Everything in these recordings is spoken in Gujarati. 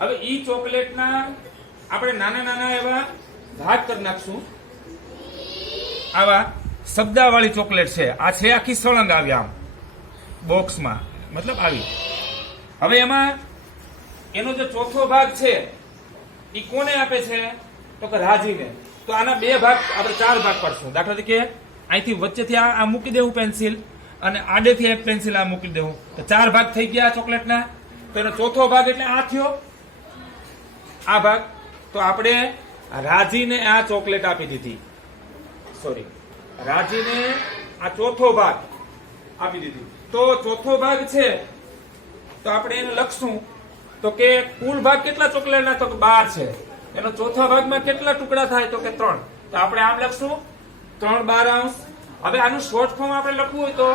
હવે ઈ ચોકલેટના આપણે નાના નાના એવા ભાગ કરી નાખશું. આવા શબ્દાવાળી ચોકલેટ છે. આ છે આખી સળંગ આવી આમ બોક્સમાં, મતલબ આવી. હવે એમાં એનો જે ચોથો ભાગ છે એ કોને આપે છે? તો કે રાજીને. તો આના બે ભાગ આપણે ચાર ભાગ પાડશું. દાખલા તરીકે અહીંથી વચ્ચેથી આ મૂકી દેવું પેન્સિલ, અને આડેથી એક પેન્સિલ આ મૂકી દેવું, તો ચાર ભાગ થઈ ગયા ચોકલેટના. તો એનો ચોથો ભાગ એટલે આ થયો, આ ભાગ. તો આપણે રાજીને આ ચોકલેટ આપી દીધી. સોરી, રાજીને આ ચોથો ભાગ આપી દીધી. તો ચોથો ભાગ છે તો આપણે એને લખશું તો કે કુલ ભાગ કેટલા ચોકલેટના? તો કે 12 છે. એનો ચોથા ભાગમાં કેટલા ટુકડા થાય? તો કે 3. તો આપણે આમ લખશું 3/12. હવે આનું શોર્ટ ફોર્મ આપણે લખવું હોય તો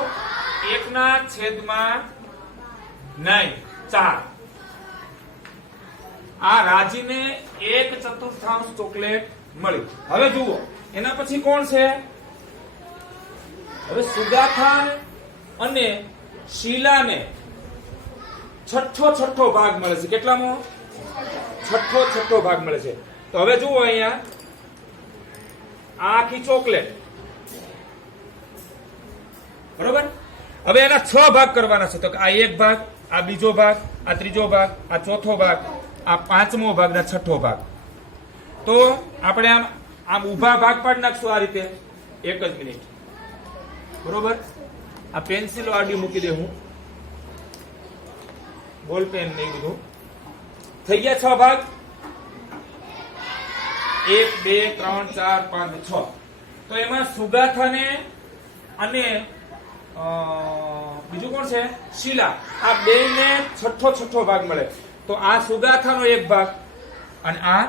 1/9 આ રાજીને 1/4 ચોકલેટ મળી. હવે જુઓ એના પછી કોણ છે? હવે સુગાથા અને શીલાને છઠ્ઠો ભાગ મળે છે. કેટલામો? છઠ્ઠો ભાગ મળે છે. તો હવે જુઓ અહીંયા આ આખી ચોકલેટ, બરોબર. હવે એના 6 ભાગ કરવાના છે. તો આ એક ભાગ, આ બીજો ભાગ, આ ત્રીજો ભાગ, આ ચોથો ભાગ, આ પાંચમો ભાગ ને છઠ્ઠો ભાગ. તો આપણે આમ ઊભા ભાગ પાડી નાખશું આ રીતે. એક જ મિનિટ, બરોબર. આ પેન્સિલો આડી મૂકી દે, હું બોલ પેન નહીં બધું. થઈ ગયા 6 ભાગ. 1 2 3 4 5 6. તો એમાં સુગાથાને અને બીજું કોણ છે? શીલા. આ બે ને છઠ્ઠો ભાગ મળે. તો આ સુગાથાનો એક ભાગ અને આ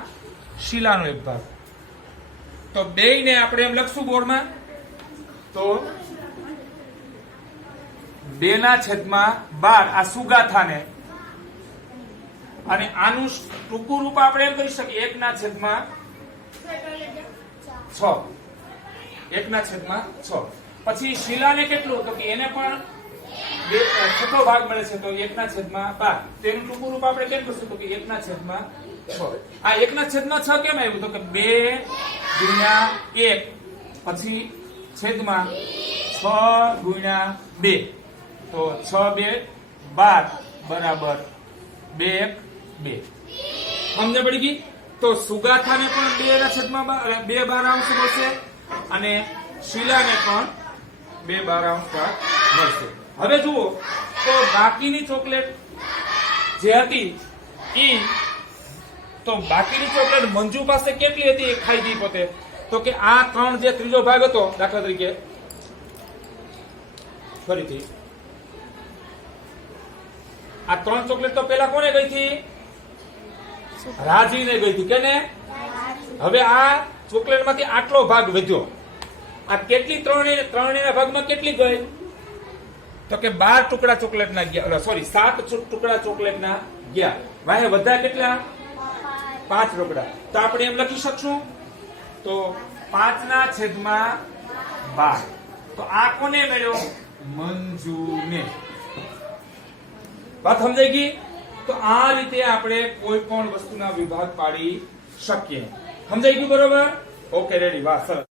શીલાનો એક ભાગ. તો બે ને આપણે એમ લખશું બોર્ડમાં. તો 2/12 આ સુગાથાને, અને આનું ટૂંકું રૂપ આપણે એમ કરી શકીએ 1/6. 1/6. પછી શીલાને કેટલું? તો કે એને પણ છઠ્ઠો ભાગ મળે છે. તો 1/12. તેનું ટૂંકું રૂપ આપણે કેમ કરશું? તો કે 1/6. આ 1/6 કેમ આવ્યું? તો કે 2 × 1 પછી છેદમાં 6 × 2. તો 6 2 12 બરાબર 2 1 2. સમજ પડી ગઈ? તો સુગાથાને પણ 2/12 મળશે અને શીલાને પણ 2/12 મળશે. હવે જુઓ તો બાકીની ચોકલેટ જે હતી તો બાકીની ચોકલેટ મંજુ પાસે કેટલી હતી? એ ખાઈ ગઈ પોતે. તો કે આ 3 જે ત્રીજો ભાગ હતો, દાખલા તરીકે ફરીથી આ 3 ચોકલેટ તો પેલા કોને ગઈ હતી? રાજીને ગઈ હતી. કેને? હવે આ ચોકલેટમાંથી આટલો ભાગ વધ્યો. આ કેટલી? 3 ભાગમાં કેટલી ગઈ? તો કે 12 ટુકડા ચોકલેટના ગયા. સોરી, 7 ટુકડા ચોકલેટના ગયા. વાહે વધ્યા કેટલા? 5 ટુકડા. તો આપણે એમ લખી શકશું તો 5/12. તો આ કોને મળ્યો? મંજુને. વાત સમજાઈ ગઈ? તો આ રીતે આપણે કોઈ પણ વસ્તુના વિભાગ પાડી શકીએ. સમજાઈ ગયું? બરોબર. Okay, ready. વાહ, સરસ.